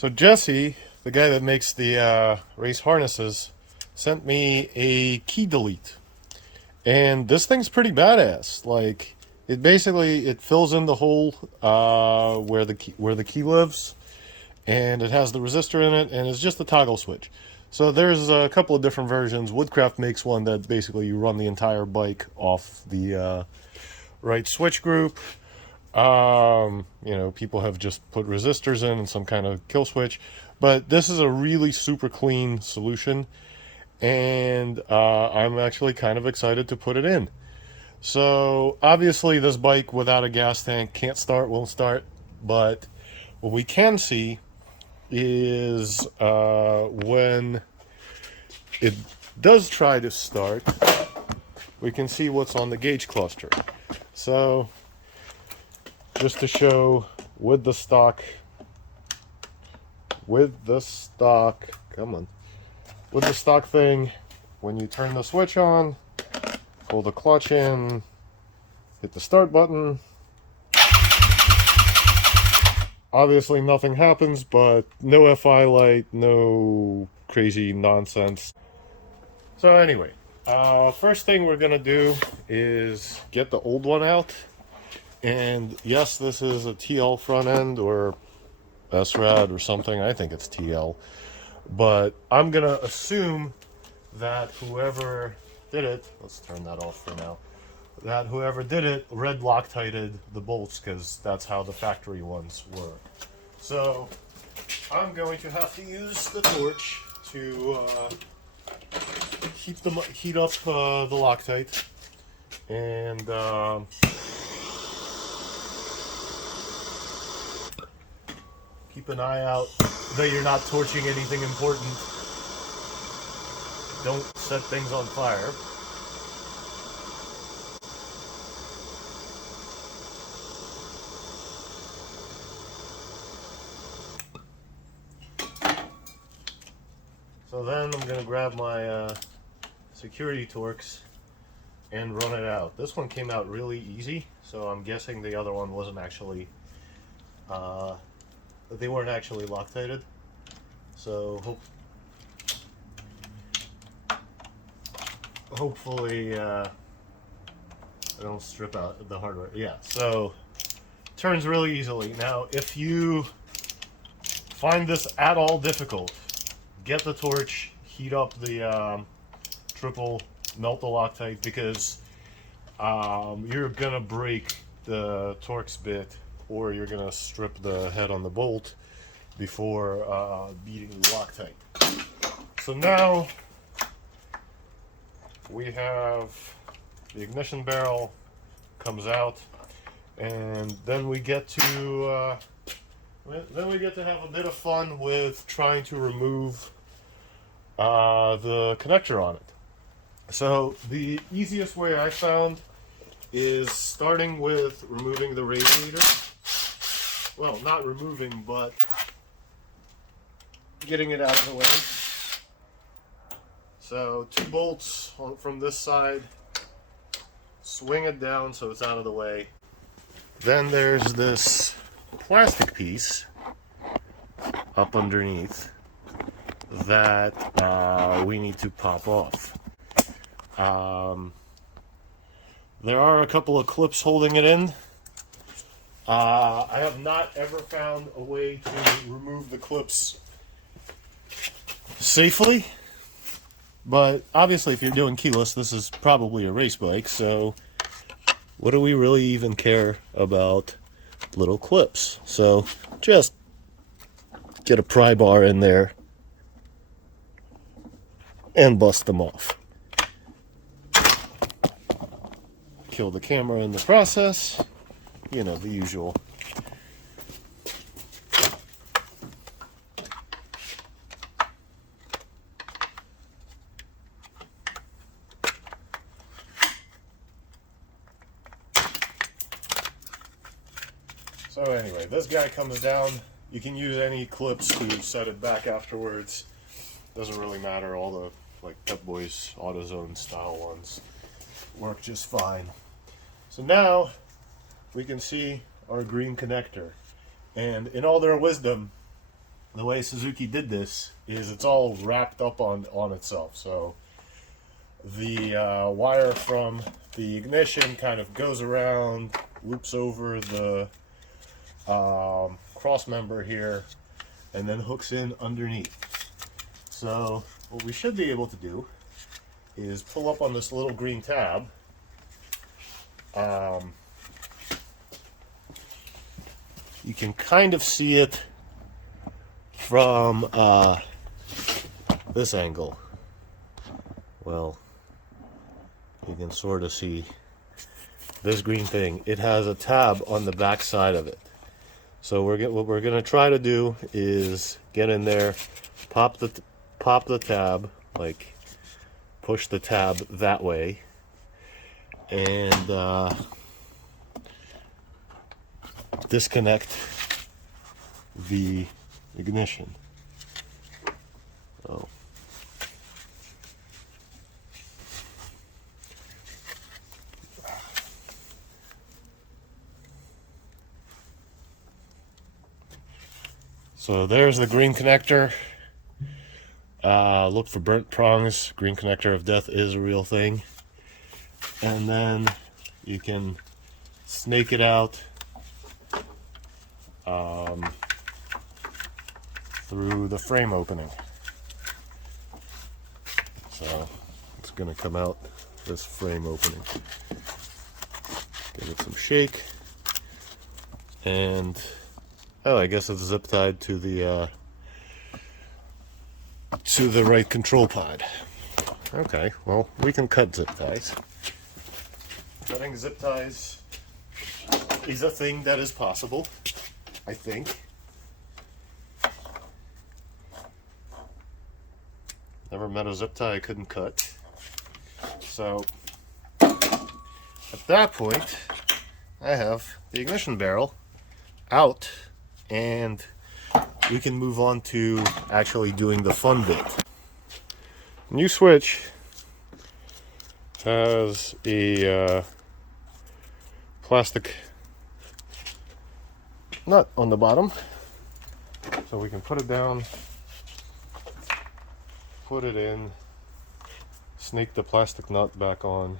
So Jesse, the guy that makes the race harnesses, sent me a key delete, and this thing's pretty badass. Like it fills in the hole where the key lives, and it has the resistor in it, and it's just a toggle switch. So there's a couple of different versions. Woodcraft makes one that basically you run the entire bike off the right switch group. People have just put resistors in and some kind of kill switch, but this is a really super clean solution, and I'm actually kind of excited to put it in. So obviously this bike without a gas tank can't start, won't start, but what we can see is when it does try to start, we can see what's on the gauge cluster. So just to show with the stock, come on, with the stock thing, when you turn the switch on, pull the clutch in, hit the start button, obviously nothing happens, but no FI light, no crazy nonsense. So anyway, first thing we're gonna do is get the old one out. And yes, this is a TL front end or SRAD or something. I think it's TL. But I'm going to assume that whoever did it, let's turn that off for now, that whoever did it red Loctited the bolts, because that's how the factory ones work. So I'm going to have to use the torch to heat up the Loctite. And keep an eye out that you're not torching anything important. Don't set things on fire. So then I'm going to grab my security Torx and run it out. This one came out really easy, so I'm guessing the other one wasn't actually they weren't actually Loctited, so hopefully I don't strip out the hardware. Yeah, so turns really easily. Now, if you find this at all difficult, get the torch, heat up the triple, melt the Loctite, because you're gonna break the Torx bit, or you're gonna strip the head on the bolt before beating the Loctite. So now we have the ignition barrel comes out, and then we get to have a bit of fun with trying to remove the connector on it. So the easiest way I found is starting with removing the radiator. Well, not removing, but getting it out of the way. So 2 bolts from this side, swing it down so it's out of the way. Then there's this plastic piece up underneath that we need to pop off. There are a couple of clips holding it in. I have not ever found a way to remove the clips safely, but obviously if you're doing keyless, this is probably a race bike, so what do we really even care about little clips? So just get a pry bar in there and bust them off. Kill the camera in the process. You know, the usual. So anyway, this guy comes down. You can use any clips to set it back afterwards. Doesn't really matter. All the Pep Boys AutoZone style ones work just fine. So now we can see our green connector, and in all their wisdom, the way Suzuki did this is it's all wrapped up on itself. So the wire from the ignition kind of goes around, loops over the cross member here, and then hooks in underneath. So what we should be able to do is pull up on this little green tab. You can kind of see it from this angle. Well, you can sort of see this green thing. It has a tab on the back side of it. So what we're going to try to do is get in there, pop the tab, like push the tab that way, and disconnect the ignition. Oh. So there's the green connector. Look for burnt prongs. Green connector of death is a real thing. And then you can snake it out through the frame opening. So it's going to come out this frame opening. Give it some shake. And oh, I guess it's zip tied to the right control pod. Okay, well, we can cut zip ties. Cutting zip ties is a thing that is possible, I think. Never met a zip tie I couldn't cut. So, at that point, I have the ignition barrel out, and we can move on to actually doing the fun bit. New switch has a plastic nut on the bottom, so we can put it down, put it in, snake the plastic nut back on,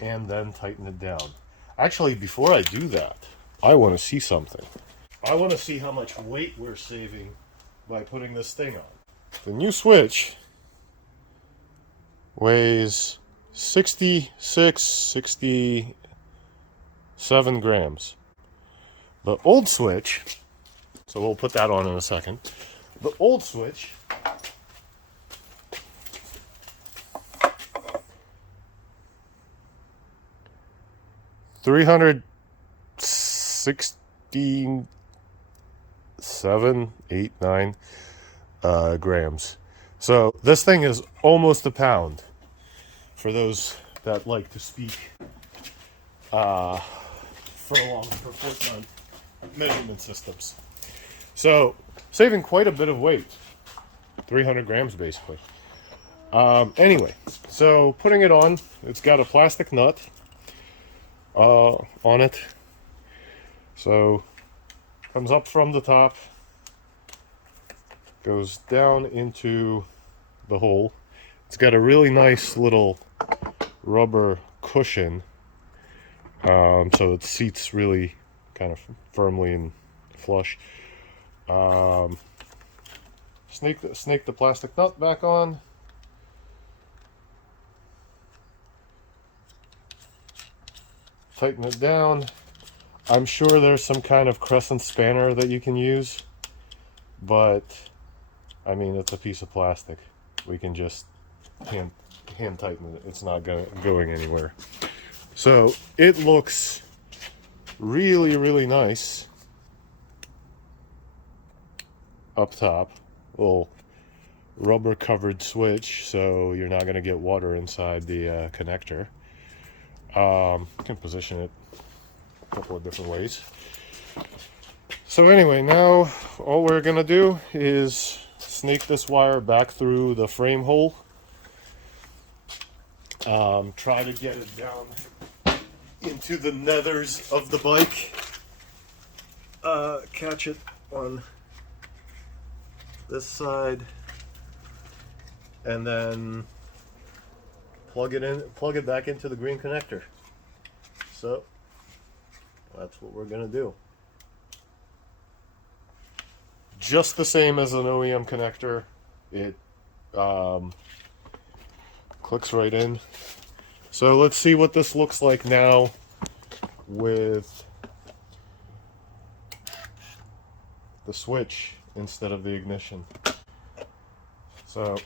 and then tighten it down. Actually, before I do that, I want to see something. I want to see how much weight we're saving by putting this thing on. The new switch weighs 67 grams. The old switch, so we'll put that on in a second. The old switch $316 7, 8, 9 grams. So this thing is almost a pound. For those that like to speak furlong per foot measurement systems. So saving quite a bit of weight. 300 grams basically. Anyway, so putting it on, it's got a plastic nut on it. So comes up from the top, goes down into the hole. It's got a really nice little rubber cushion, so it seats really kind of firmly and flush. Snake the plastic nut back on. Tighten it down. I'm sure there's some kind of crescent spanner that you can use, but I mean, it's a piece of plastic. We can just hand tighten it. It's not going anywhere. So it looks really, really nice up top. Little rubber covered switch, so you're not going to get water inside the connector. You can position it a couple of different ways. So anyway, now all we're gonna do is snake this wire back through the frame hole. Try to get it down into the nethers of the bike. Catch it on this side, and then plug it back into the green connector. So that's what we're gonna do. Just the same as an OEM connector. It clicks right in. So let's see what this looks like now with the switch instead of the ignition. So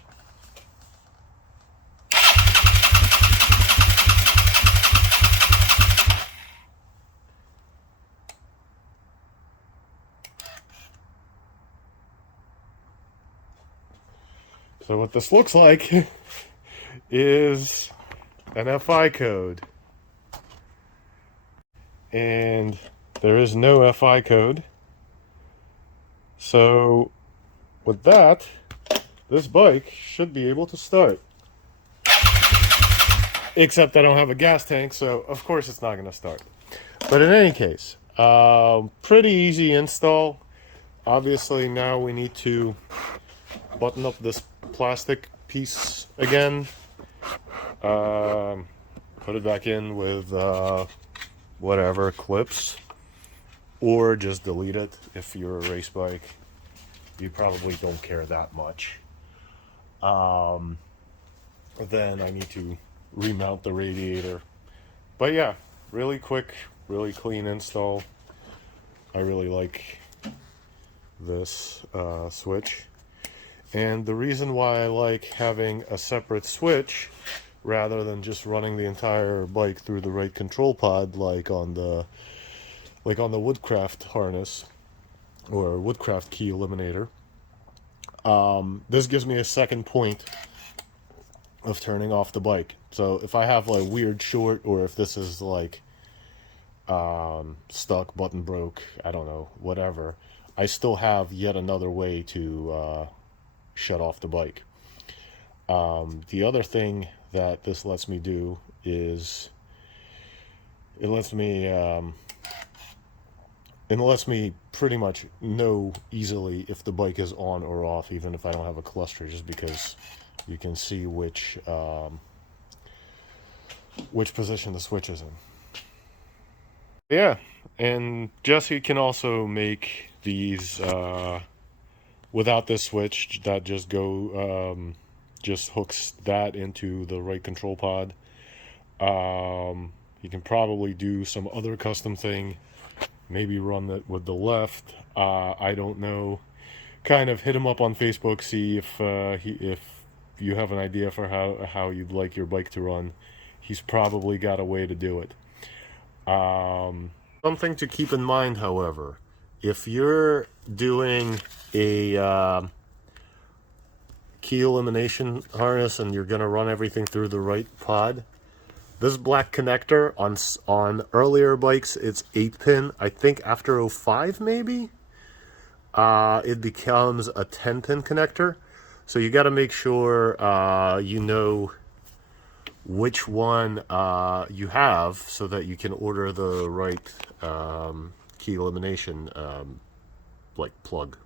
what this looks like is an FI code. And there is no FI code. So with that, this bike should be able to start. Except I don't have a gas tank, so of course it's not going to start. But in any case, pretty easy install. Obviously now we need to button up this plastic piece again. Put it back in with whatever clips, or just delete it if you're a race bike. You probably don't care that much. Then I need to remount the radiator. But yeah, really quick, really clean install. I really like this switch. And the reason why I like having a separate switch rather than just running the entire bike through the right control pod like on the Woodcraft harness or Woodcraft key eliminator, this gives me a second point of turning off the bike. So if I have like weird short, or if this is like stuck, button broke, I don't know, whatever, I still have yet another way to shut off the bike. The other thing that this lets me do is it lets me pretty much know easily if the bike is on or off, even if I don't have a cluster, just because you can see which position the switch is in. Yeah, and Jesse can also make these without this switch that just hooks that into the right control pod. You can probably do some other custom thing, maybe run it with the left. I don't know. Kind of hit him up on Facebook, see if you have an idea for how you'd like your bike to run. He's probably got a way to do it. Something to keep in mind, however, if you're doing a key elimination harness and you're going to run everything through the right pod, this black connector on earlier bikes, it's 8-pin. I think after 05 maybe, it becomes a 10-pin connector. So you got to make sure you know which one you have, so that you can order the right key elimination like plug.